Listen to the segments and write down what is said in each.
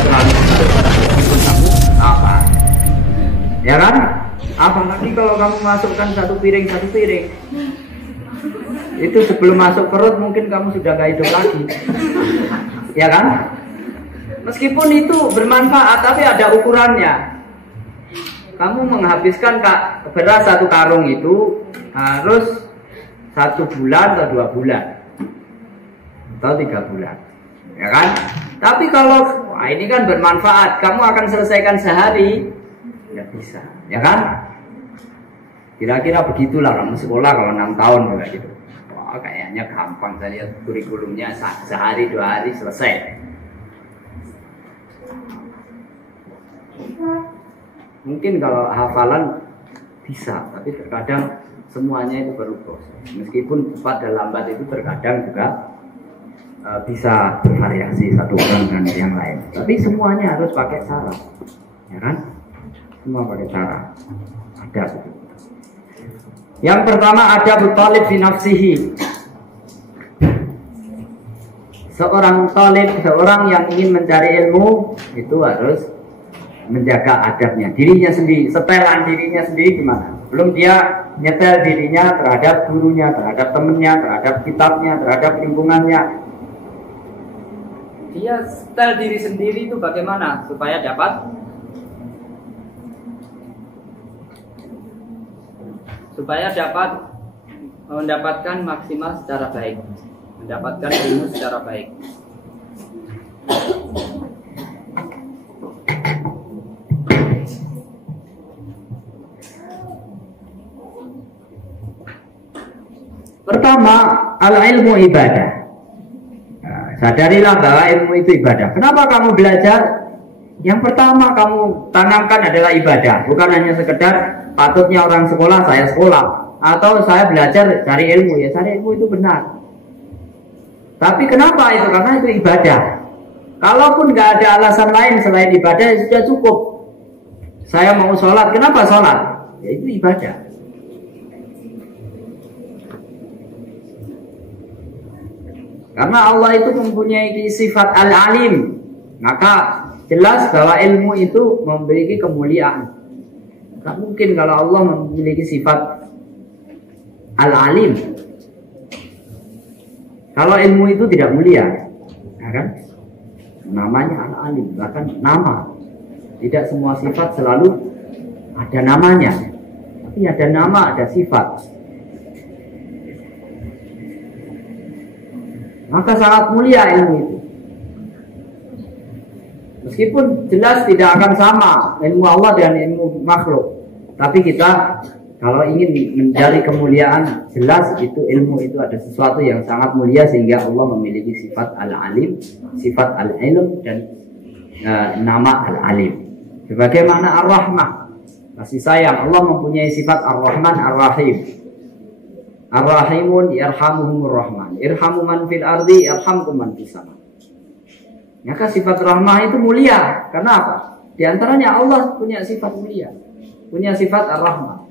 terlalu besar meskipun kamu apa? Ya kan? Apalagi kalau kamu masukkan satu piring, itu sebelum masuk perut mungkin kamu sudah gak hidup lagi. Ya kan? Meskipun itu bermanfaat, tapi ada ukurannya. Kamu menghabiskan beras 1 karung itu harus 1 bulan atau 2 bulan atau 3 bulan, ya kan? Tapi kalau ini kan bermanfaat, kamu akan selesaikan sehari, nggak bisa, ya kan? Kira-kira begitulah kamu sekolah kalau 6 tahun kayak gitu. Wah, kayaknya gampang, saya lihat kurikulumnya sehari 2 hari selesai. Mungkin kalau hafalan bisa, tapi terkadang semuanya itu perlu proses. Meskipun cepat dan lambat itu terkadang juga bisa bervariasi satu orang dengan yang lain. Tapi semuanya harus pakai cara, ya kan? Semua pakai cara. Ada. Yang pertama ada talib fi nafsihi. Seorang talib, seorang yang ingin mencari ilmu itu harus menjaga adabnya, dirinya sendiri, setelan dirinya sendiri gimana? Belum dia nyetel dirinya terhadap gurunya, terhadap temennya, terhadap kitabnya, terhadap lingkungannya. Dia setel diri sendiri itu bagaimana supaya dapat mendapatkan maksimal secara baik, mendapatkan ilmu secara baik. Pertama, al-ilmu ibadah. Nah, sadarilah bahwa ilmu itu ibadah. Kenapa kamu belajar? Yang pertama kamu tanamkan adalah ibadah. Bukan hanya sekedar patutnya orang sekolah, saya sekolah. Atau saya belajar cari ilmu. Ya cari ilmu itu benar. Tapi kenapa itu? Karena itu ibadah. Kalaupun nggak ada alasan lain selain ibadah, ya sudah cukup. Saya mau sholat. Kenapa sholat? Ya itu ibadah. Karena Allah itu mempunyai sifat al-alim, maka jelas bahwa ilmu itu memiliki kemuliaan. Tak mungkin kalau Allah memiliki sifat al-alim, kalau ilmu itu tidak mulia, ya kan? Namanya al-alim, bahkan nama. Tidak semua sifat selalu ada namanya, tapi ada nama, ada sifat. Maka sangat mulia ilmu itu. Meskipun jelas tidak akan sama ilmu Allah dengan ilmu makhluk, tapi kita kalau ingin mencari kemuliaan, jelas itu ilmu itu ada sesuatu yang sangat mulia sehingga Allah memiliki sifat al-alim, sifat al-ilm dan nama al-alim. Sebagaimana ar-rahmah, kasih sayang, Allah mempunyai sifat ar-rahman ar-rahim. Ar-rahimun yarhamuhumur rahman. Irhamu man fil ardi yarhamkum man fis sama. Maka sifat rahmah itu mulia. Karena apa? Di antaranya Allah punya sifat mulia. Punya sifat ar-rahmah.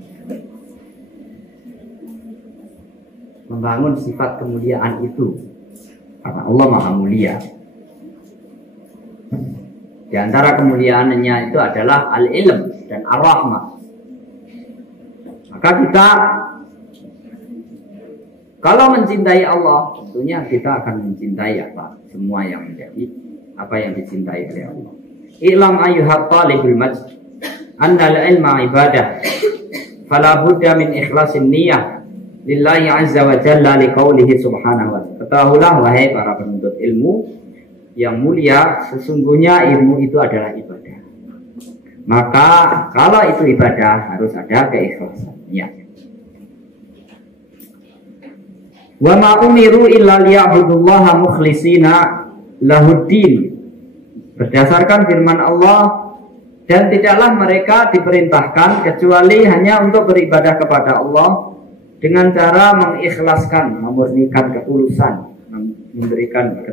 Membangun sifat kemuliaan itu. Karena Allah Maha Mulia. Di antara kemuliaannya itu adalah al-ilm dan ar-rahmah. Maka kita kalau mencintai Allah, tentunya kita akan mencintai apa? Semua yang menjadi apa yang dicintai oleh Allah. I'lam ayyuhat talibul majd anna al-ilma ibadah. Fala budda min ikhlasin niyyah lillahi azza wa jalla liqaulihi subhanahu wa ta'ala. Ketahuilah wahai para penuntut ilmu yang mulia, sesungguhnya ilmu itu adalah ibadah. Maka kalau itu ibadah harus ada keikhlasan niat. Wa ma umiru illa liya'budullaha mukhlishina lahuddin. Berdasarkan firman Allah, dan tidaklah mereka diperintahkan kecuali hanya untuk beribadah kepada Allah dengan cara mengikhlaskan, memurnikan ketulusan, memberikan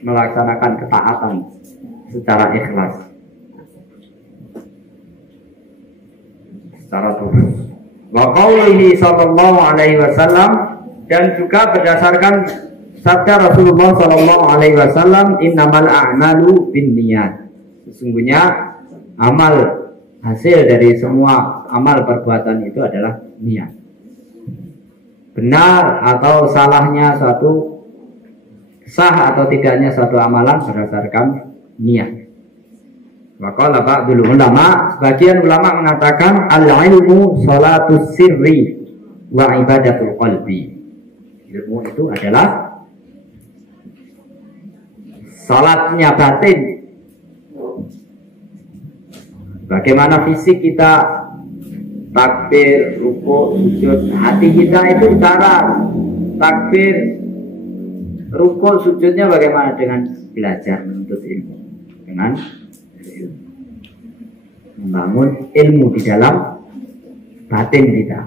melaksanakan ketaatan secara ikhlas, secara tulus. Wa qaulihi sallallahu alaihi wasallam, dan juga berdasarkan Sabda Rasulullah Shallallahu Alaihi Wasallam, innamal a'malu binniyat. Sesungguhnya amal hasil dari semua amal perbuatan itu adalah niat. Benar atau salahnya suatu, sah atau tidaknya suatu amalan berdasarkan niat. Waqala ba'dul ulama, sebagian ulama mengatakan al-ilmu sholatus sirri wa ibadatul qalbi. Ilmu itu adalah salatnya batin. Bagaimana fisik kita takbir, ruku, sujud, hati kita itu utara. Takbir, ruku, sujudnya bagaimana dengan belajar menuntut ilmu, dengan membangun ilmu di dalam batin kita.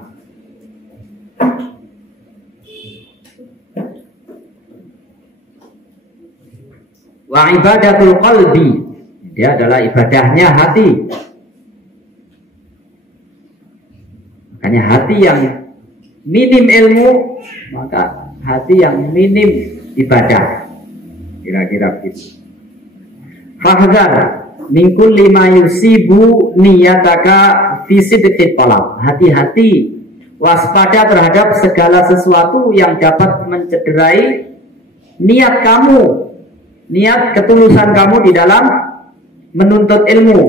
Wa ibadatul qalbi, dia adalah ibadahnya hati. Makanya hati yang minim ilmu, maka hati yang minim ibadah. Kira-kira begitu. Fahdar min kulli ma yusibu niyataka fi sidqit talab. Hati-hati, waspada terhadap segala sesuatu yang dapat mencederai niat kamu, niat ketulusan kamu di dalam menuntut ilmu.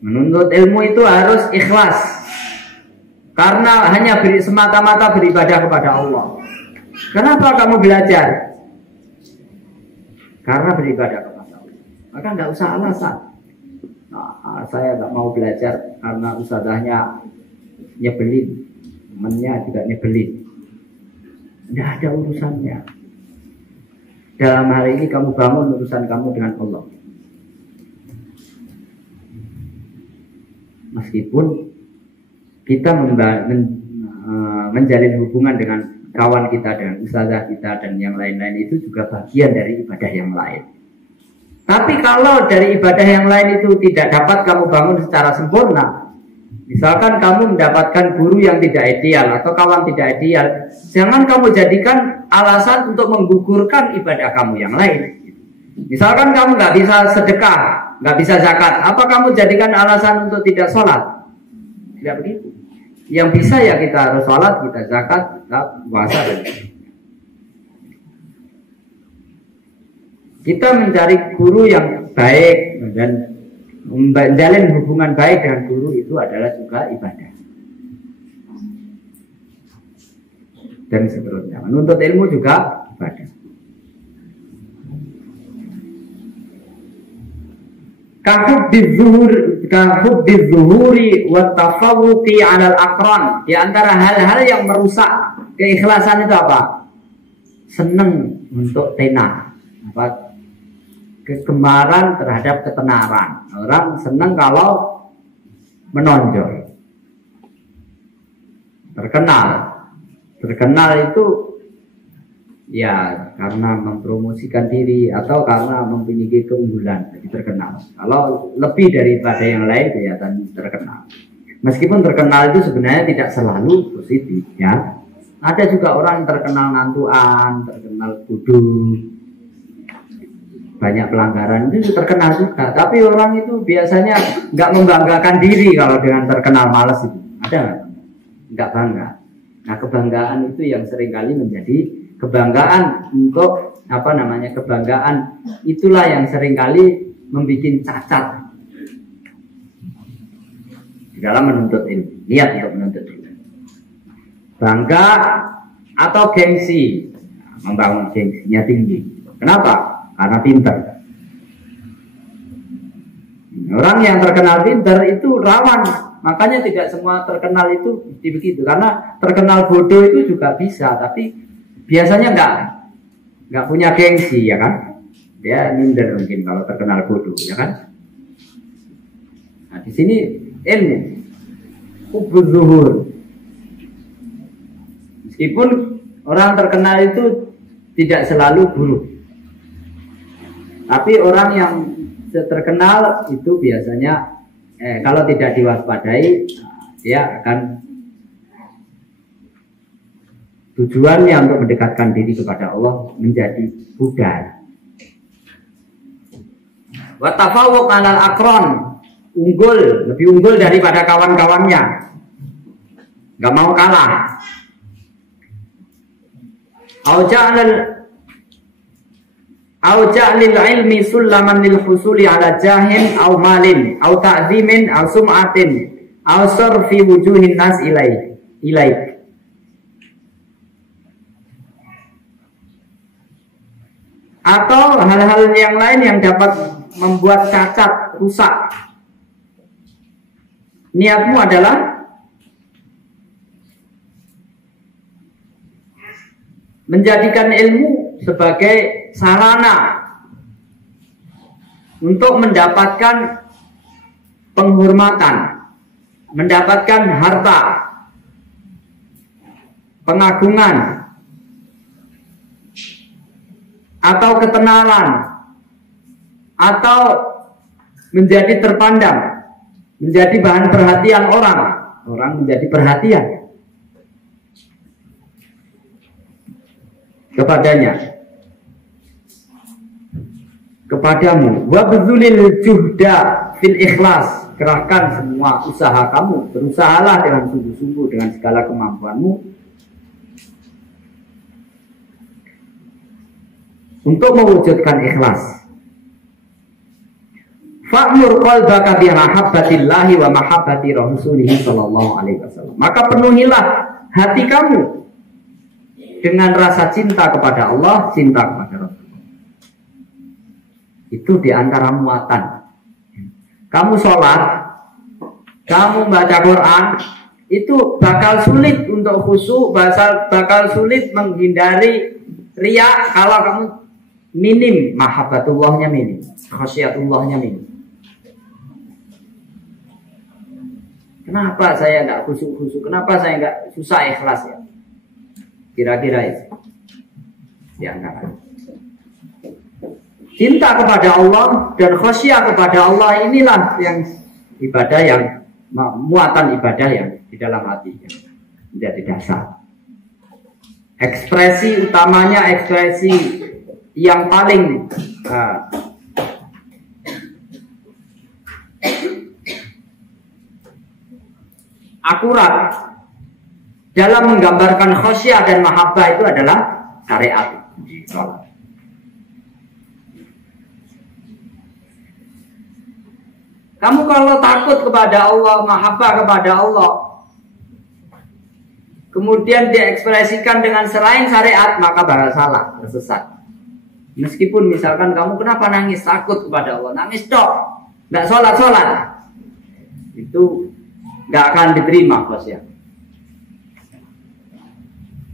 Menuntut ilmu itu harus ikhlas, karena hanya semata-mata beribadah kepada Allah. Kenapa kamu belajar? Karena beribadah kepada Allah. Maka nggak usah alasan. Nah, saya nggak mau belajar karena ustazahnya nyebelin, temennya juga nyebelin. Nggak ada urusannya. Dalam hari ini kamu bangun urusan kamu dengan Allah. Meskipun kita menjalin hubungan dengan kawan kita, dengan ustazah kita dan yang lain-lain, itu juga bagian dari ibadah yang lain. Tapi kalau dari ibadah yang lain itu tidak dapat kamu bangun secara sempurna, misalkan kamu mendapatkan guru yang tidak ideal atau kawan tidak ideal, jangan kamu jadikan alasan untuk menggugurkan ibadah kamu yang lain. Misalkan kamu nggak bisa sedekah, nggak bisa zakat, apa kamu jadikan alasan untuk tidak sholat? Tidak begitu. Yang bisa ya kita harus sholat, kita zakat, kita puasa. Kita mencari guru yang baik dan menjalin hubungan baik dengan guru itu adalah juga ibadah. Dan seterusnya. Menuntut ilmu juga ibadah. Kahub bizuhuri wa tafawuqi 'alal aqran. Di antara hal-hal yang merusak keikhlasan itu apa? Seneng untuk tenar. Apa? Kegemaran terhadap ketenaran. Orang seneng kalau menonjol, terkenal itu ya karena mempromosikan diri atau karena memiliki keunggulan, jadi terkenal. Kalau lebih daripada yang lain kelihatan terkenal. Meskipun terkenal itu sebenarnya tidak selalu positif, ya. Ada juga orang terkenal ngantuan, terkenal bodoh, banyak pelanggaran, itu terkenal juga. Tapi orang itu biasanya nggak membanggakan diri kalau dengan terkenal malas itu. Ada nggak bangga. Nah, kebanggaan itu yang seringkali menjadi kebanggaan untuk kebanggaan itulah yang seringkali membuat cacat di dalam menuntut ilmu, niat untuk menuntut ilmu. Bangga atau gengsi, membangun gengsinya tinggi. Kenapa? Karena pintar. Orang yang terkenal pintar itu rawan. Makanya tidak semua terkenal itu begitu. Karena terkenal bodoh itu juga bisa, tapi biasanya nggak punya gengsi, ya kan? Dia minder mungkin kalau terkenal bodoh, ya kan? Nah, di sini ilmu, hubbuz zuhur. Meskipun orang terkenal itu tidak selalu buruk, tapi orang yang terkenal itu biasanya kalau tidak diwaspadai, dia akan tujuannya untuk mendekatkan diri kepada Allah menjadi budal. Wa tafawuq 'alal aqran, unggul, lebih unggul daripada kawan-kawannya. Enggak mau kalah. Au ja'lil ilmi sulaman lil husuli ala jahin au malin au ta'zimin au sum'atin au sarfi wujuhin nas ilaik. Atau hal-hal yang lain yang dapat membuat cacat, rusak. Niatmu adalah menjadikan ilmu sebagai sarana untuk mendapatkan penghormatan, mendapatkan harta, pengagungan, atau ketenaran, atau menjadi terpandang, menjadi bahan perhatian orang menjadi perhatian kepadamu. Wa buzulil juhda fil ikhlas, kerahkan semua usaha kamu, berusahalah dengan sungguh-sungguh dengan segala kemampuanmu untuk mewujudkan ikhlas. Fa'mur qalbaka bi mahabbatillahi wa mahabbati rasulihi sallallahu alaihi wasallam. Maka penuhilah hati kamu dengan rasa cinta kepada Allah, cinta kepada Rasulullah. Itu diantara muatan. Kamu sholat, kamu baca Quran, itu bakal sulit untuk khusyuk, bakal sulit menghindari riya kalau kamu minim mahabbatullahnya, minim khasyatullahnya, minim. Kenapa saya enggak khusyuk? Kenapa saya enggak susah ikhlas ya? Kira-kira itu di antara cinta kepada Allah dan khasyah kepada Allah, inilah yang ibadah, yang muatan ibadah yang di dalam hati yang menjadi dasar. Ekspresi utamanya, ekspresi yang paling akurat dalam menggambarkan khasyah dan mahabbah itu adalah syariat sholat. Kamu kalau takut kepada Allah, mahabbah kepada Allah, kemudian diekspresikan dengan selain syariat, maka bakal salah, tersesat. Meskipun misalkan kamu kenapa nangis, takut kepada Allah, nangis dok, nggak sholat, itu nggak akan diterima khasyah.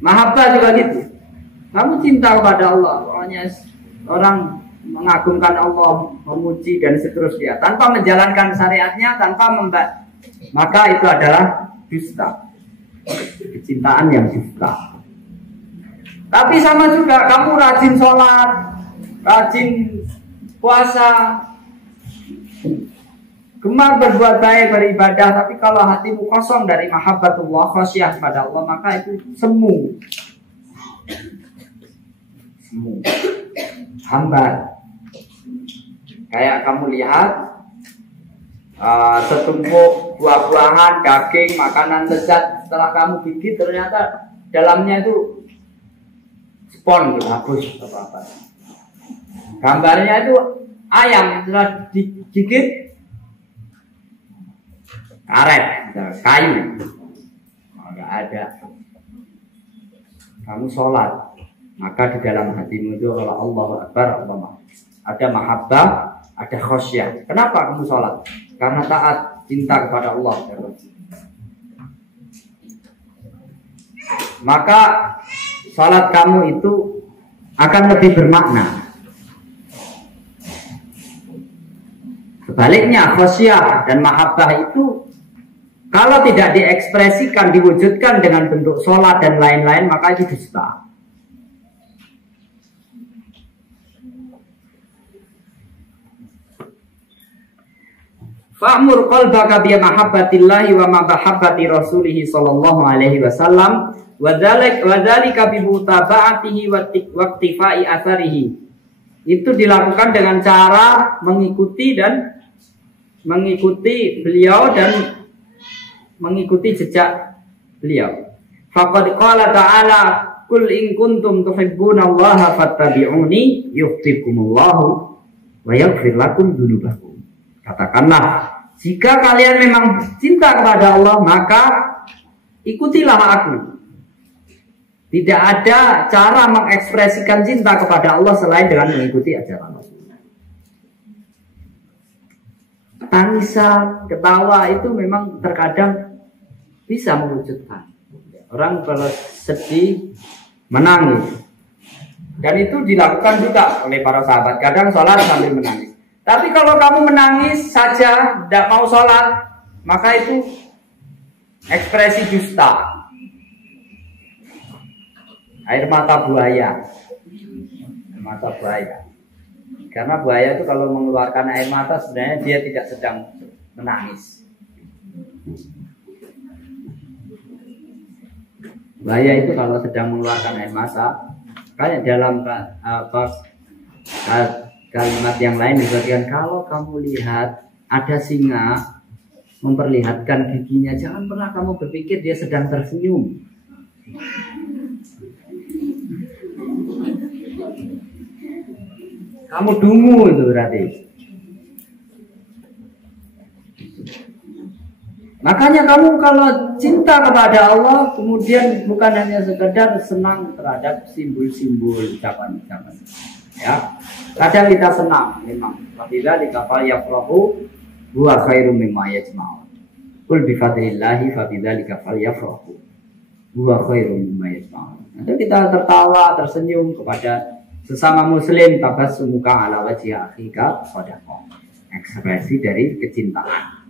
Mahabbah juga gitu. Kamu cinta kepada Allah, pokoknya orang mengagungkan Allah, memuji dan seterusnya, tanpa menjalankan syariatnya, maka itu adalah dusta, kecintaan yang dusta. Tapi sama juga kamu rajin sholat, rajin puasa, gemar berbuat baik, beribadah, tapi kalau hatimu kosong dari mahabbatullah, khasyah kepada Allah, maka itu semu, hambar. Kayak kamu lihat setumpuk buah-buahan, daging, makanan lezat, setelah kamu gigit ternyata dalamnya itu spon gitu, habis apa-apa. Gambarnya itu ayam setelah digigit karet, kayu, nggak ada. Kamu sholat, maka di dalam hatimu itu kalau Allahu Akbar, ada mahabbah, ada khasyah. Kenapa kamu sholat? Karena taat, cinta kepada Allah. Maka sholat kamu itu akan lebih bermakna. Sebaliknya khasyah dan mahabbah itu kalau tidak diekspresikan, diwujudkan dengan bentuk sholat dan lain-lain, maka itu dusta. Fa'mur qalbaka bi mahabbatillahi wa mahabbati rasulih sallallahu alaihi wasallam, Wadzalika bi mutaba'atihi wa iktifai atharihi. Itu dilakukan dengan cara mengikuti beliau dan mengikuti jejak beliau. Faqad qala ta'ala qul in kuntum tuhibbunallaha fattabi'uni yuhibbukumullahu wa yaghfir lakum dzunubakum. Katakanlah, jika kalian memang cinta kepada Allah, maka ikutilah aku. Tidak ada cara mengekspresikan cinta kepada Allah selain dengan mengikuti ajaran Allah. Tangisan, ketawa itu memang terkadang bisa mewujudkan. Orang kalau sedih menangis, dan itu dilakukan juga oleh para sahabat. Kadang sholat sambil menangis. Tapi kalau kamu menangis saja, tidak mau sholat, maka itu ekspresi dusta. Air mata buaya. Air mata buaya. Karena buaya itu kalau mengeluarkan air mata sebenarnya dia tidak sedang menangis. Buaya itu kalau sedang mengeluarkan air mata, kayak dalam kalimat yang lain disebutkan, kalau kamu lihat ada singa memperlihatkan giginya, jangan pernah kamu berpikir dia sedang tersenyum. Kamu dungu itu berarti. Makanya kamu kalau cinta kepada Allah, kemudian bukan hanya sekedar senang terhadap simbol-simbol ucapan-ucapan. Ya, kadang kita senang memang. Fadilah di kapal yafrahu huwa khairum mimma yajma'un. Qul bi fadlillahi fadilah di kapal yafrahu huwa khairum mimma yajma'un. Nanti kita tertawa, tersenyum kepada sesama muslim, tabassumuka ala wajhi akhika shadaqah. Ekspresi dari kecintaan.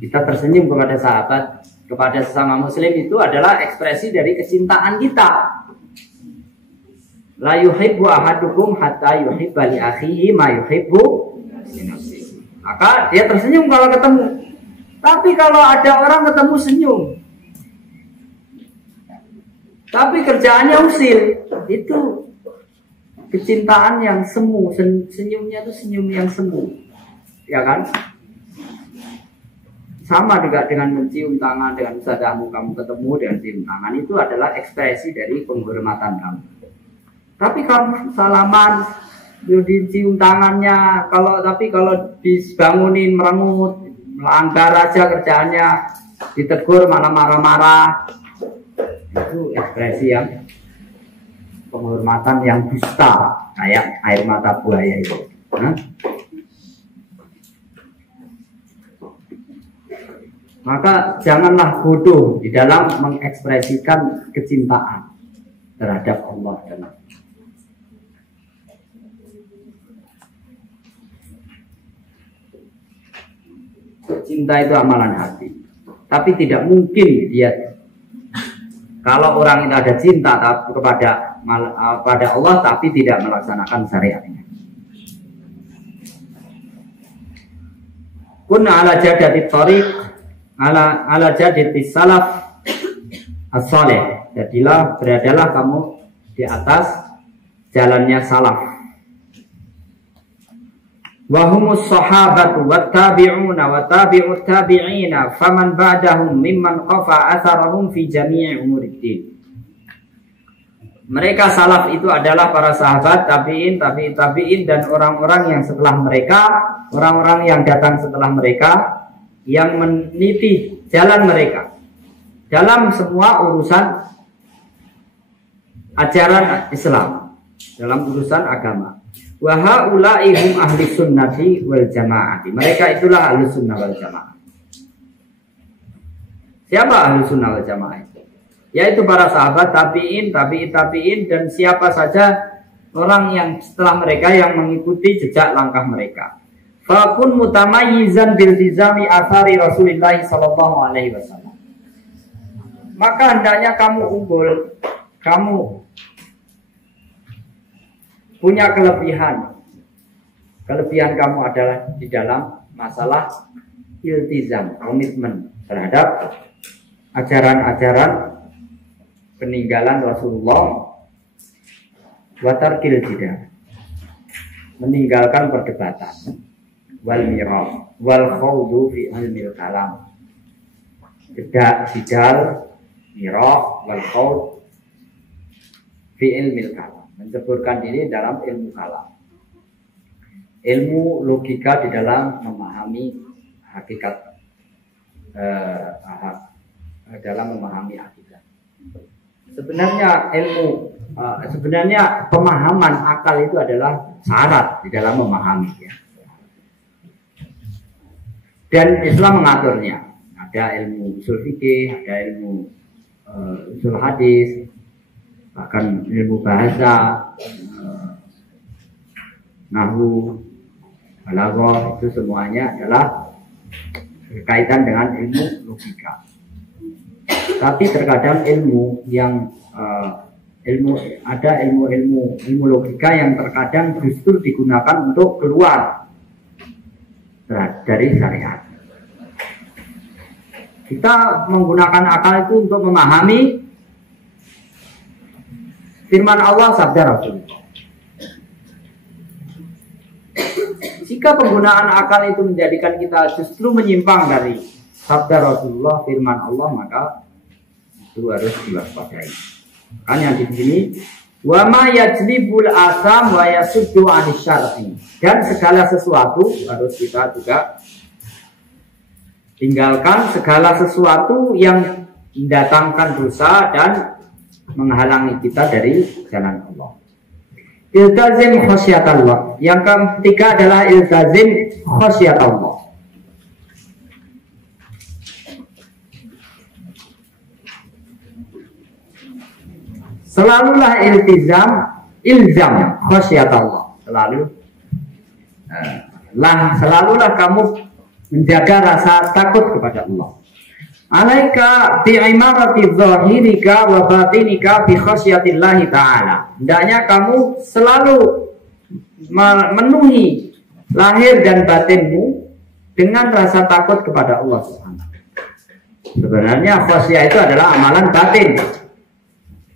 Kita tersenyum kepada sahabat, kepada sesama muslim itu adalah ekspresi dari kecintaan kita. La yuhibbu ahadukum hatta yuhibba li akhihi ma yuhibbu li nafsihi. Maka dia tersenyum kalau ketemu. Tapi kalau ada orang ketemu senyum, tapi kerjaannya usil, itu kecintaan yang semu. Senyumnya itu senyum yang semu, ya kan? Sama juga dengan mencium tangan, dengan sadahmu kamu ketemu dengan cium tangan, itu adalah ekspresi dari penghormatan kamu. Tapi kamu salaman, dicium tangannya, tapi kalau dibangunin merengut, melanggar aja kerjaannya, ditegur malah marah-marah, itu ekspresi yang penghormatan yang dusta, kayak air mata buaya itu. Maka janganlah bodoh di dalam mengekspresikan kecintaan terhadap Allah dan Nabi. Cinta itu amalan hati, tapi tidak mungkin dia, kalau orang itu ada cinta kepada Allah tapi tidak melaksanakan syariatnya. Kun ala jadati thariq ala jadati salaf as-salih. Beradalah kamu di atas jalannya salaf. Wa humus sahabatu wat tabi'una wa tabi'ut tabi'ina faman ba'dahum mimman qafa atharahum fi jami'i umuriddin. Mereka salaf itu adalah para sahabat, tabi'in dan orang-orang yang setelah mereka, orang-orang yang datang setelah mereka, yang meniti jalan mereka dalam semua urusan ajaran Islam, dalam urusan agama. Wa haula'i hum ahli sunnati wal jamaati. Mereka itulah ahli sunnah wal jamaah. Siapa ahli sunnah wal jamaah? Yaitu para sahabat, tabi'in dan siapa saja orang yang setelah mereka yang mengikuti jejak langkah mereka. Fakun mutamayyizan biltizami athari Rasulullah sallallahu alaihi wasallam. Maka hendaknya kamu unggul, kamu punya kelebihan. Kelebihan kamu adalah di dalam masalah iltizam, komitmen terhadap ajaran-ajaran peninggalan Rasulullah, wa tarkil jidal, meninggalkan perdebatan, wal mirah, wal khawdu fi ilmil kalam, jidal, mirah, wal khawd fi ilmil kalam, menceburkan diri dalam ilmu kalam, ilmu logika di dalam memahami hakikat, dalam memahami akidah. Sebenarnya pemahaman akal itu adalah syarat di dalam memahami, ya. Dan Islam mengaturnya. Ada ilmu usul fikih, ada ilmu usul hadis, bahkan ilmu bahasa, nahwu, balaghah, itu semuanya adalah berkaitan dengan ilmu logika. Tapi terkadang ilmu yang ada ilmu logika yang terkadang justru digunakan untuk keluar dari syariat. Kita menggunakan akal itu untuk memahami firman Allah, sabda Rasulullah. Jika penggunaan akal itu menjadikan kita justru menyimpang dari sabda Rasulullah, firman Allah, maka itu harus diwaspadai. Makanya di sini wa ma yajlibul asam wa yasuddu anis syar'i, dan segala sesuatu harus kita juga tinggalkan, segala sesuatu yang mendatangkan dosa dan menghalangi kita dari jalan Allah. Iltazim khasyatallah. Yang ketiga adalah iltazim khasyatallah. Selalulah ilzam khasyatallah. Selalulah kamu menjaga rasa takut kepada Allah. Alaika bi'imarati zahirika wa batinika bi khasyatillahi ta'ala. Hendaknya kamu selalu memenuhi lahir dan batinmu dengan rasa takut kepada Allah Subhanahu. Sebenarnya khasyah itu adalah amalan batin.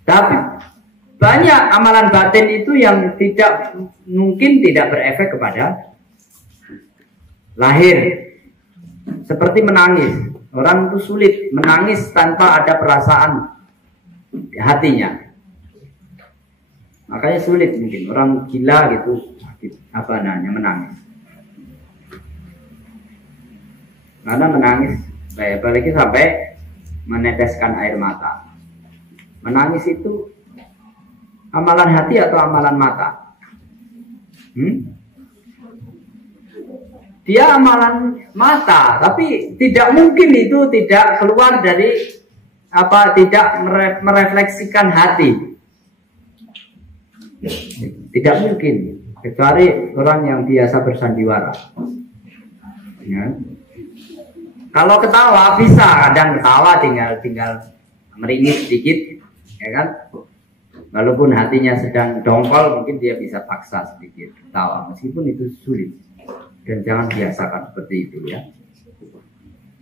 Tapi banyak amalan batin itu yang mungkin tidak berefek kepada lahir. Seperti menangis. Orang itu sulit menangis tanpa ada perasaan di hatinya. Makanya sulit mungkin orang gila gitu, menangis. Karena menangis, apalagi sampai meneteskan air mata. Menangis itu amalan hati atau amalan mata? Dia amalan mata, tapi tidak mungkin itu tidak keluar dari tidak merefleksikan hati. Tidak mungkin, kecuali orang yang biasa bersandiwara. Ya. Kalau ketawa bisa, kadang ketawa tinggal meringis sedikit, ya kan? Walaupun hatinya sedang dongkol, mungkin dia bisa paksa sedikit ketawa, meskipun itu sulit. Dan jangan biasakan seperti itu, ya.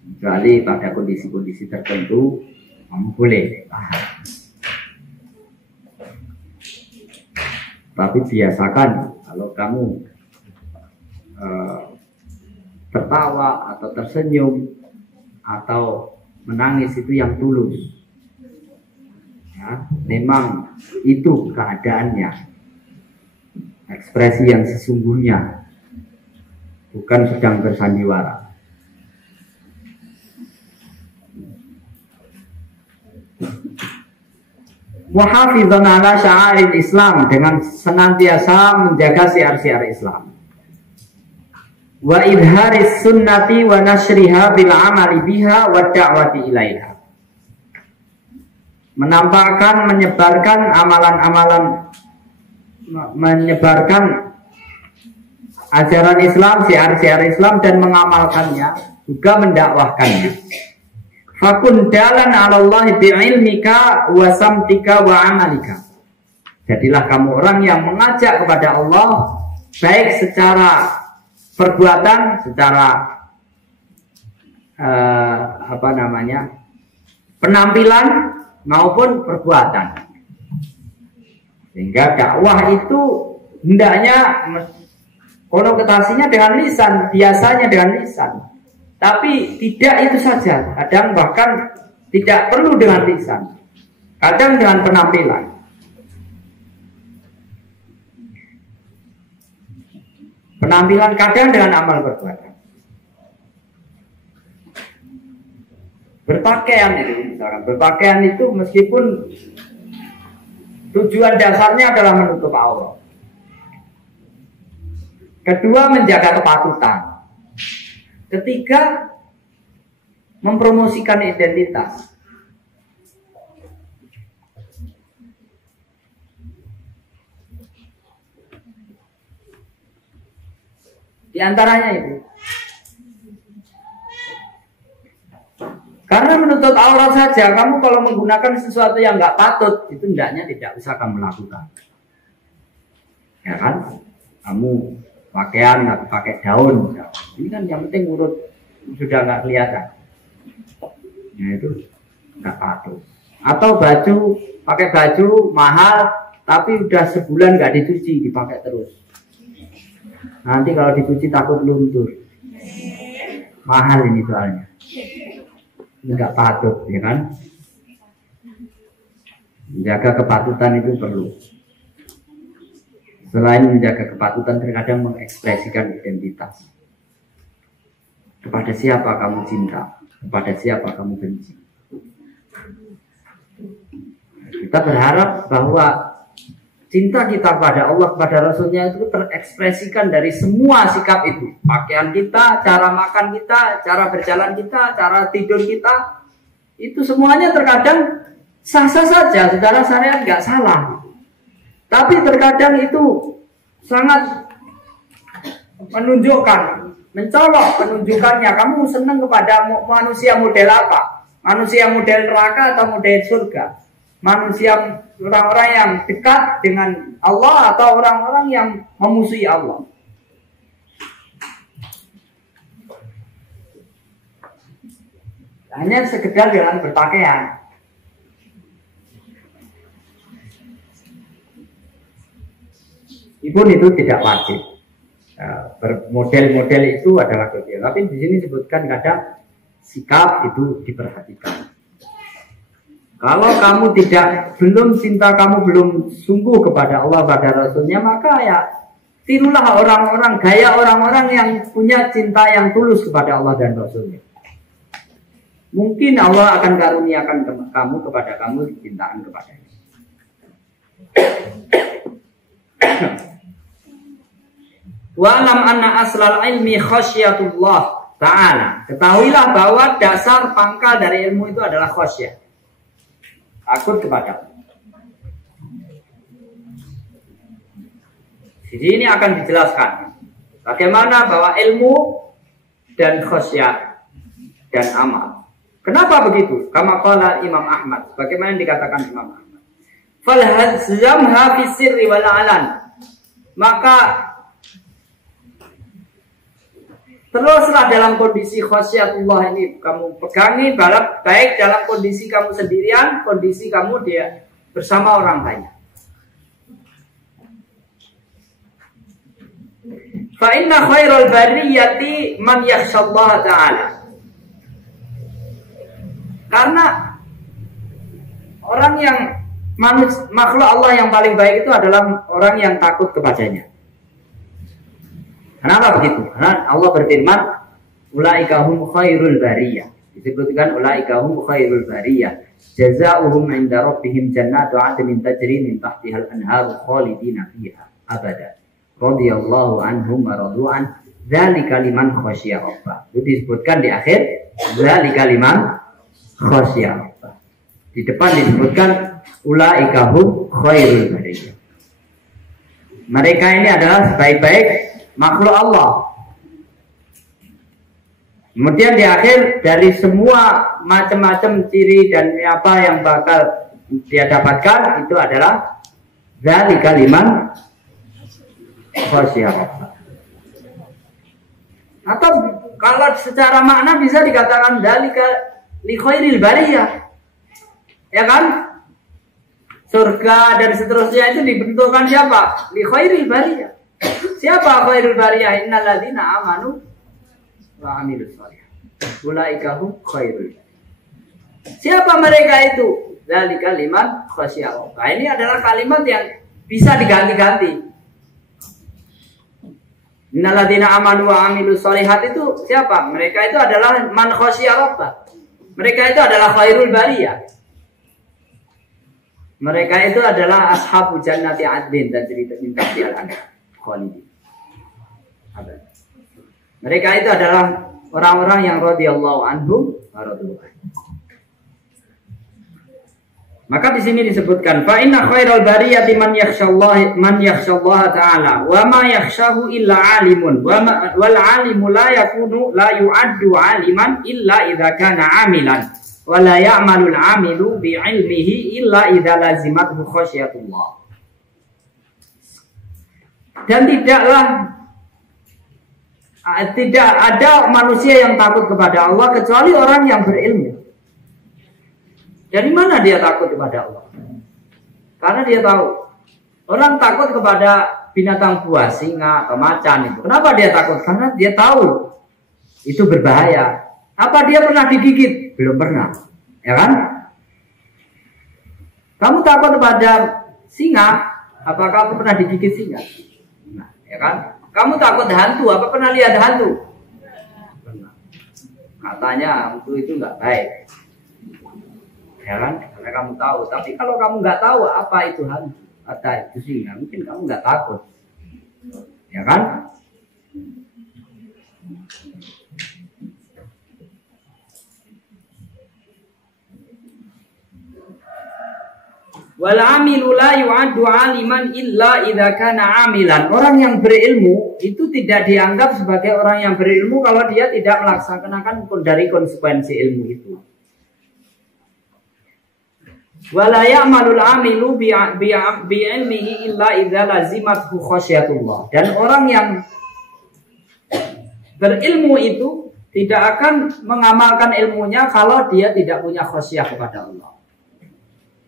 Kecuali pada kondisi-kondisi tertentu kamu boleh tahan. Tapi biasakan kalau kamu tertawa atau tersenyum atau menangis itu yang tulus, ya, memang itu keadaannya, ekspresi yang sesungguhnya, bukan sedang bersandiwara. Wahafidhan ala sya'air Islam, dengan senantiasa menjaga syiar-syiar Islam. Wa idharis sunnati wa nashriha bil amali biha wa da'wati ilaiha. Menampakkan, menyebarkan amalan-amalan, menyebarkan ajaran Islam, syiar-syiar Islam, dan mengamalkannya, juga mendakwahkannya. Fakun dalan 'ala Allah bi'ilmika wa samtika wa amalika. Jadilah kamu orang yang mengajak kepada Allah, baik secara perbuatan, secara penampilan, maupun perbuatan. Sehingga dakwah itu hendaknya konotasinya dengan lisan, biasanya dengan lisan. Tapi tidak itu saja, kadang bahkan tidak perlu dengan lisan, kadang dengan penampilan. Penampilan kadang dengan amal perbuatan. Berpakaian itu, misalkan berpakaian itu meskipun tujuan dasarnya adalah menutup aurat. Kedua, menjaga kepatutan. Ketiga, mempromosikan identitas. Di antaranya itu. Karena menutup aurat saja, kamu kalau menggunakan sesuatu yang nggak patut, itu hendaknya tidak usah kamu lakukan. Ya kan? Kamu pakaian atau pakai daun, ini kan yang penting urut sudah nggak kelihatan. Ya itu nggak patut. Atau baju, pakai baju mahal, tapi udah sebulan nggak dicuci, dipakai terus. Nanti kalau dicuci takut luntur. Mahal ini soalnya. Enggak patut, ya kan? Menjaga kepatutan itu perlu. Selain menjaga kepatutan, terkadang mengekspresikan identitas. Kepada siapa kamu cinta? Kepada siapa kamu benci? Kita berharap bahwa cinta kita pada Allah, kepada Rasulnya itu terekspresikan dari semua sikap itu. Pakaian kita, cara makan kita, cara berjalan kita, cara tidur kita. Itu semuanya terkadang sah-sah saja, secara syariat nggak salah. Tapi terkadang itu sangat menunjukkan, mencolok penunjukannya. Kamu senang kepada manusia model apa? Manusia model neraka atau model surga? Manusia orang-orang yang dekat dengan Allah atau orang-orang yang memusuhi Allah. Hanya sekedar dengan berpakaian. Meskipun itu tidak wajib. Model-model itu adalah kecil. Tapi di sini disebutkan kadang sikap itu diperhatikan. Kalau kamu belum cinta, kamu belum sungguh kepada Allah, pada Rasulnya, maka ya tirulah orang-orang, gaya orang-orang yang punya cinta yang tulus kepada Allah dan Rasulnya. Mungkin Allah akan karuniakan kamu kepada kamu cintaan kepadanya. Wa alam anna aslal ilmi khasyatullah ta'ala. Ketahuilah bahwa dasar pangkal dari ilmu itu adalah khasyah. Takut kepada. Di sini akan dijelaskan bagaimana bahwa ilmu dan khasyah dan amal. Kenapa begitu? Kama qala Imam Ahmad. Bagaimana yang dikatakan Imam Ahmad? Fal hazamha fi sirri wal alan. Maka teruslah dalam kondisi khasyatullah ini kamu pegangi baik dalam kondisi kamu sendirian, kondisi kamu dia bersama orang banyak. Fa inna khairal bariyati man yakhshallaha ta'ala. Karena orang yang makhluk Allah yang paling baik itu adalah orang yang takut kepadanya. Kenapa begitu? Karena Allah berfirman, ulaika hum khairul bariyah. Disebutkan ulaika hum khairul bariyah. Jazaohum 'inda rabbihim jannatu 'adnin tajri min tahtihal anharu khalidina fiha abada. Radhiyallahu anhum wa radu an. Dzalika liman khasyiya rabbah. Itu disebutkan di akhir, dzalika liman khasyiya rabbah. Di depan disebutkan ulaika hum khairul bariyah. Mereka ini adalah sebaik-baik makhluk Allah. Kemudian di akhir dari semua macam-macam ciri dan apa yang bakal dia dapatkan itu adalah dzalika liman khasyiyah. Atau kalau secara makna bisa dikatakan dzalika li khairil bariyah. Ya kan? Surga dan seterusnya itu dibentukkan siapa? Li khairil bariyah. Siapa khairul bariyah? Innal ladzina amanu wa amilus shalihat. Ulaika hum khairul bariyah. Siapa mereka itu? Dari kalimat khasyiyah. Nah, ini adalah kalimat yang bisa diganti-ganti. Innal ladzina amanu wa amilus shalihat itu siapa? Mereka itu adalah man khasyiyah rabbah. Mereka itu adalah khairul bariyah. Mereka itu adalah ashabu jannati adlin dan cerita minta dialah khalidin. Mereka itu adalah orang-orang yang radhiyallahu anhum wa radu anhu. Maka di sini disebutkan fa inna khairal bariyati man yakhshallaha ta'ala wa ma yakhshahu illa alimun wal alimu la yu'addu aliman illa idza kana amilan wa la ya'malul amilu bi ilmihi illa idza lazimathu khasyatullah. Dan tidak ada manusia yang takut kepada Allah kecuali orang yang berilmu. Dari mana dia takut kepada Allah? Karena dia tahu. Orang takut kepada binatang buas, singa atau macan itu. Kenapa dia takut? Karena dia tahu itu berbahaya. Apa dia pernah digigit? Belum pernah. Ya kan? Kamu takut kepada singa? Apakah kamu pernah digigit singa? Nah, ya kan? Kamu takut hantu? Apa pernah lihat hantu? Pernah. Katanya hantu itu nggak baik. Ya kan? Karena kamu tahu. Tapi kalau kamu nggak tahu apa itu hantu atau itu singa, mungkin kamu nggak takut. Ya kan? Wal amilu la yu'addu aliman illa idza kana amilan. Orang yang berilmu itu tidak dianggap sebagai orang yang berilmu kalau dia tidak melaksanakan dari konsekuensi ilmu itu. Wala ya'malul amilu bi ilmihi illa idza lazimathu khasyatullah. Dan orang yang berilmu itu tidak akan mengamalkan ilmunya kalau dia tidak punya khasyah kepada Allah.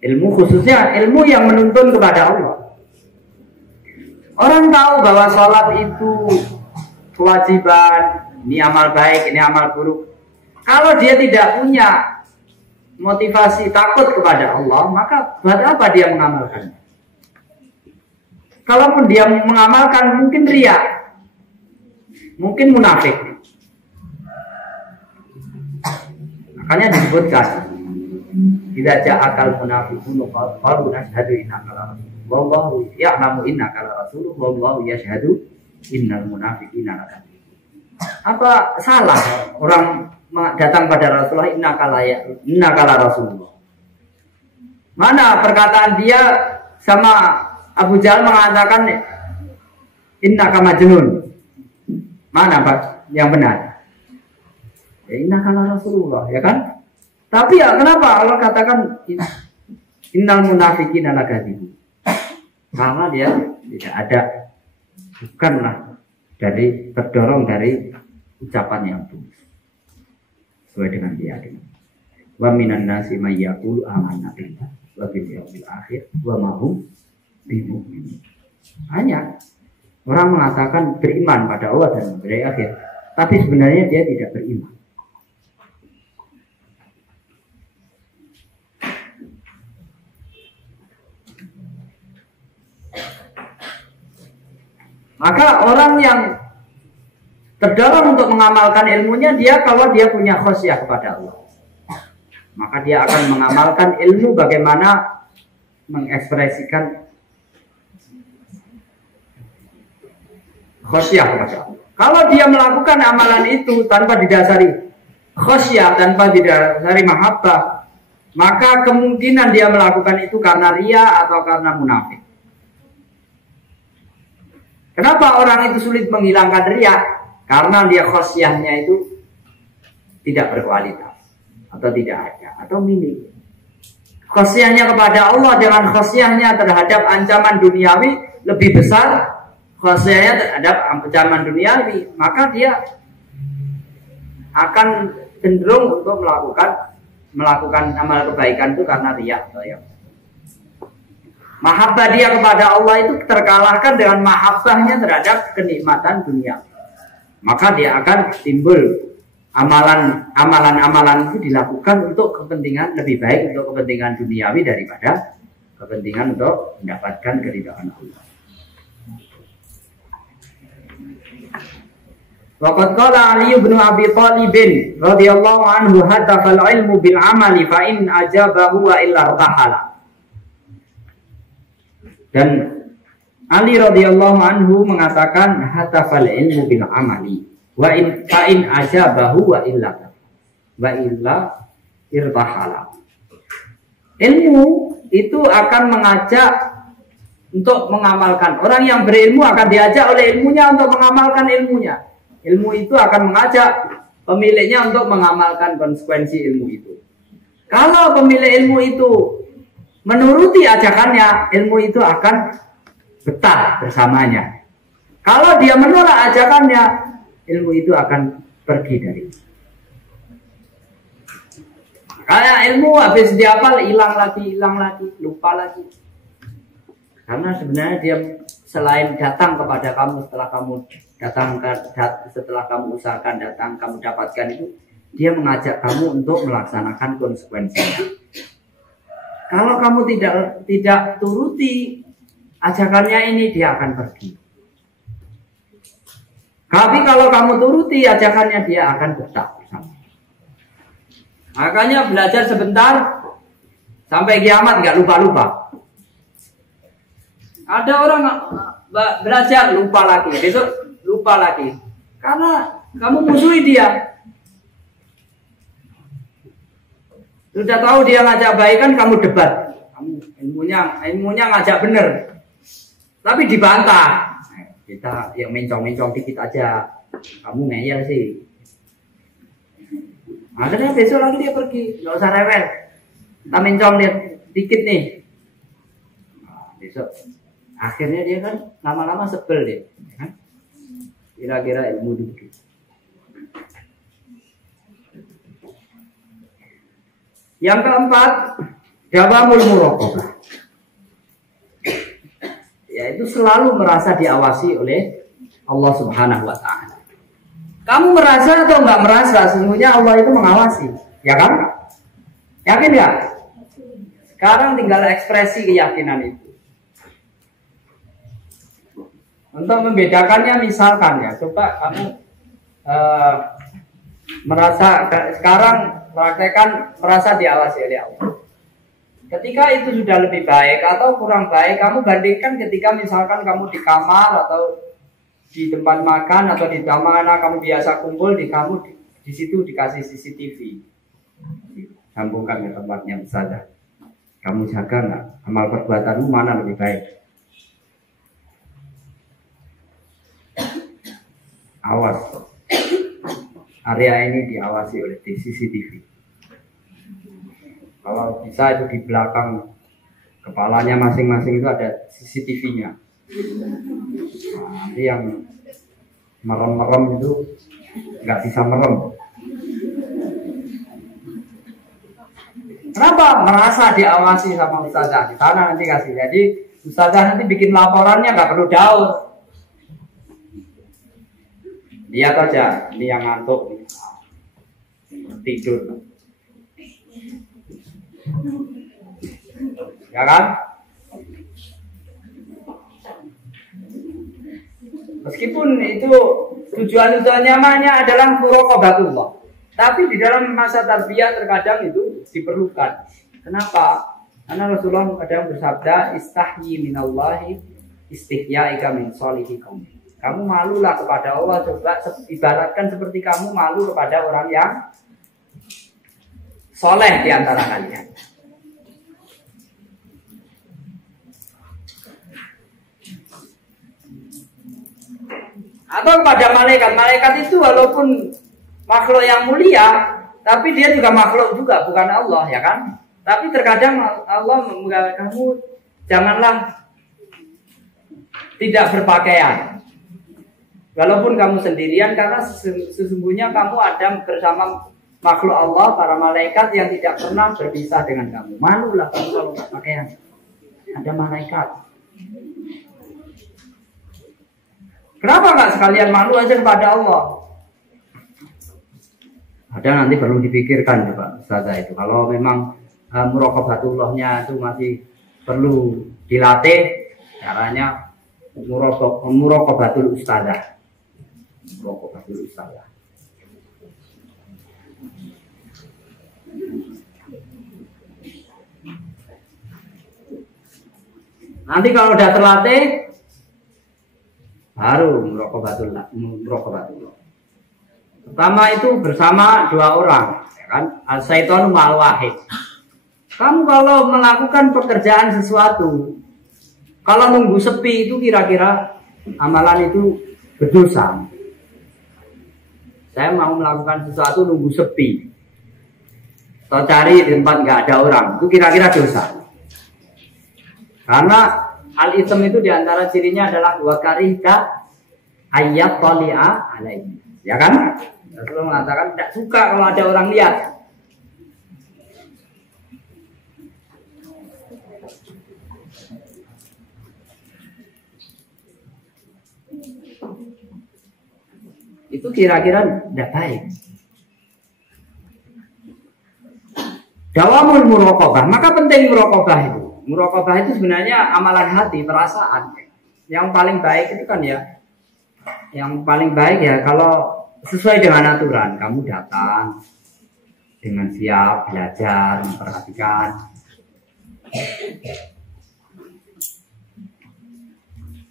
Ilmu khususnya ilmu yang menuntun kepada Allah. Orang tahu bahwa sholat itu kewajiban, ini amal baik, ini amal buruk. Kalau dia tidak punya motivasi takut kepada Allah, maka buat apa dia mengamalkannya? Kalaupun dia mengamalkan, mungkin riya, mungkin munafik. Makanya disebutkan idza ja'akal munafiqun qalu nashhadu innaka la rasul wallahu ya'lamu innaka la rasul wallahu yashhadu innal munafiqina lakadzibun. Apa salah orang datang pada Rasulullah innaka la rasulullah? Mana perkataan dia sama Abu Jahal mengatakan innaka majnun? Mana Pak yang benar? Ya innaka la rasulullah, ya kan? Tapi ya kenapa Allah katakan innal munafiqina lakadzibun? Karena dia tidak ada, bukanlah dari terdorong dari ucapan yang tulus sesuai dengan keyakinan. Wa minan nasi may yaqulu amanna billah wa bil yawmil akhir wa ma hum bimumin. Hanya orang mengatakan beriman pada Allah dan hari akhir, tapi sebenarnya dia tidak beriman. Maka orang yang terdorong untuk mengamalkan ilmunya dia kalau dia punya khasyah kepada Allah. Maka dia akan mengamalkan ilmu bagaimana mengekspresikan khasyah kepada Allah. Kalau dia melakukan amalan itu tanpa didasari khasyah, tanpa didasari mahabbah, maka kemungkinan dia melakukan itu karena riya atau karena munafik. Kenapa orang itu sulit menghilangkan riya? Karena dia khosyahnya itu tidak berkualitas atau tidak ada atau minim. Khosyahnya kepada Allah dengan khosyahnya terhadap ancaman duniawi lebih besar khosyahnya terhadap ancaman duniawi, maka dia akan cenderung untuk melakukan melakukan amal kebaikan itu karena riya atau ya. Mahabbah dia kepada Allah itu terkalahkan dengan mahabbahnya terhadap kenikmatan dunia. Maka dia akan timbul amalan-amalan itu dilakukan untuk kepentingan lebih baik, untuk kepentingan duniawi daripada kepentingan untuk mendapatkan keridhaan Allah. Waqad qala Ali bin Abi Thalib radhiyallahu anhu hadafal ilmu bil amali fa in ajabahu wa illa irtahala. Dan Ali radhiyallahu anhu mengatakan hadafal ilmu bil amali wa in fa in ajabahu wa illa irtahala. Ilmu itu akan mengajak untuk mengamalkan. Orang yang berilmu akan diajak oleh ilmunya untuk mengamalkan ilmunya. Ilmu itu akan mengajak pemiliknya untuk mengamalkan konsekuensi ilmu itu. Kalau pemilik ilmu itu menuruti ajakannya, ilmu itu akan betah bersamanya. Kalau dia menolak ajakannya, ilmu itu akan pergi dari. Kayak ilmu habis dihafal hilang lagi, lupa lagi. Karena sebenarnya dia selain datang kepada kamu setelah kamu usahakan datang, kamu dapatkan itu, dia mengajak kamu untuk melaksanakan konsekuensinya. Kalau kamu tidak turuti ajakannya ini, dia akan pergi. Tapi kalau kamu turuti ajakannya, dia akan tetap bersama. Makanya belajar sebentar sampai kiamat nggak lupa-lupa. Ada orang belajar lupa lagi, besok lupa lagi, karena kamu musuhi dia. Sudah tahu dia ngajak baik kan kamu debat, kamu ilmunya ngajak bener, tapi dibantah. Kita yang mencong-mencong dikit aja, kamu ngeyel sih. Akhirnya besok lagi dia pergi, nggak usah rewel. Kita mencong lihat dikit nih. Besok akhirnya dia kan lama-lama sebel deh, kan? Kira-kira ilmu dikit. Yang keempat, dawamul muraqabah. Yaitu selalu merasa diawasi oleh Allah Subhanahu wa taala. Kamu merasa atau enggak merasa, sesungguhnya Allah itu mengawasi, ya kan? Yakin enggak? Sekarang tinggal ekspresi keyakinan itu. Untuk membedakannya misalkan ya, coba kamu merasa sekarang praktekkan merasa diawasi oleh Allah. Ketika itu sudah lebih baik atau kurang baik, kamu bandingkan ketika misalkan kamu di kamar atau di tempat makan atau di mana kamu biasa kumpul, di situ dikasih CCTV, sambungkan ke tempatnya saja. Kamu jaga nggak amal perbuatanmu mana lebih baik? Awas, area ini diawasi oleh CCTV. Kalau bisa itu di belakang kepalanya masing-masing itu ada CCTV-nya. Nah, nanti yang merem-merem itu nggak bisa merem. Kenapa? Merasa diawasi sama ustazah. Di sana nanti kasih. Jadi ustazah nanti bikin laporannya nggak perlu jauh. Lihat aja, ini yang ngantuk, tidur. Ya kan? Meskipun itu tujuan utamanya adalah muraqabatullah, tapi di dalam masa tarbiyah terkadang itu diperlukan. Kenapa? Karena Rasulullah kadang bersabda, istahyi minallahi istihyaika min sholihi qaum. Kamu malulah kepada Allah, coba ibaratkan seperti kamu malu kepada orang yang soleh di antara kalian. Atau kepada malaikat. Malaikat itu walaupun makhluk yang mulia, tapi dia juga makhluk juga, bukan Allah, ya kan? Tapi terkadang Allah mengatakan kamu janganlah tidak berpakaian. Walaupun kamu sendirian, karena sesungguhnya kamu ada bersama makhluk Allah, para malaikat yang tidak pernah berpisah dengan kamu. Malulah kamu kalau nggak pakaian. Ada malaikat. Kenapa nggak sekalian malu aja kepada Allah? Ada nanti perlu dipikirkan coba Ustazah itu. Kalau memang muraqabatullahnya itu masih perlu dilatih, caranya muraqabatul ustazah. Muraqabatul ustazah. Nanti kalau udah terlatih baru muraqabatullah. Pertama itu bersama dua orang, ya kan? Al-syaitanu ma'al wahid. Kamu kalau melakukan pekerjaan sesuatu, kalau nunggu sepi itu kira-kira amalan itu berdosa. Saya mau melakukan sesuatu nunggu sepi, atau cari di tempat nggak ada orang, itu kira-kira dosa. Karena al-itsm itu diantara cirinya adalah wa karihta ayat tali'a alaihi. Ya kan? Rasulullah mengatakan tidak suka kalau ada orang lihat. Itu kira-kira tidak baik. Dawamul muraqabah, maka penting muraqabah itu. Muraqabah itu sebenarnya amalan hati, perasaan. Yang paling baik itu kan ya, yang paling baik ya kalau sesuai dengan aturan. Kamu datang dengan siap, belajar, memperhatikan.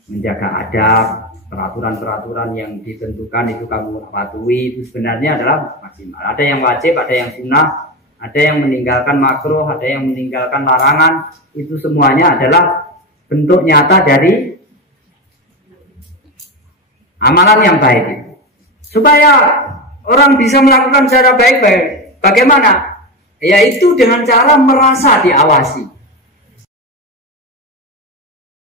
Menjaga adab, peraturan-peraturan yang ditentukan itu kamu patuhi, itu sebenarnya adalah maksimal. Ada yang wajib, ada yang sunnah, ada yang meninggalkan makruh, ada yang meninggalkan larangan. Itu semuanya adalah bentuk nyata dari amalan yang baik itu. Supaya orang bisa melakukan secara baik-baik. Bagaimana? Yaitu dengan cara merasa diawasi.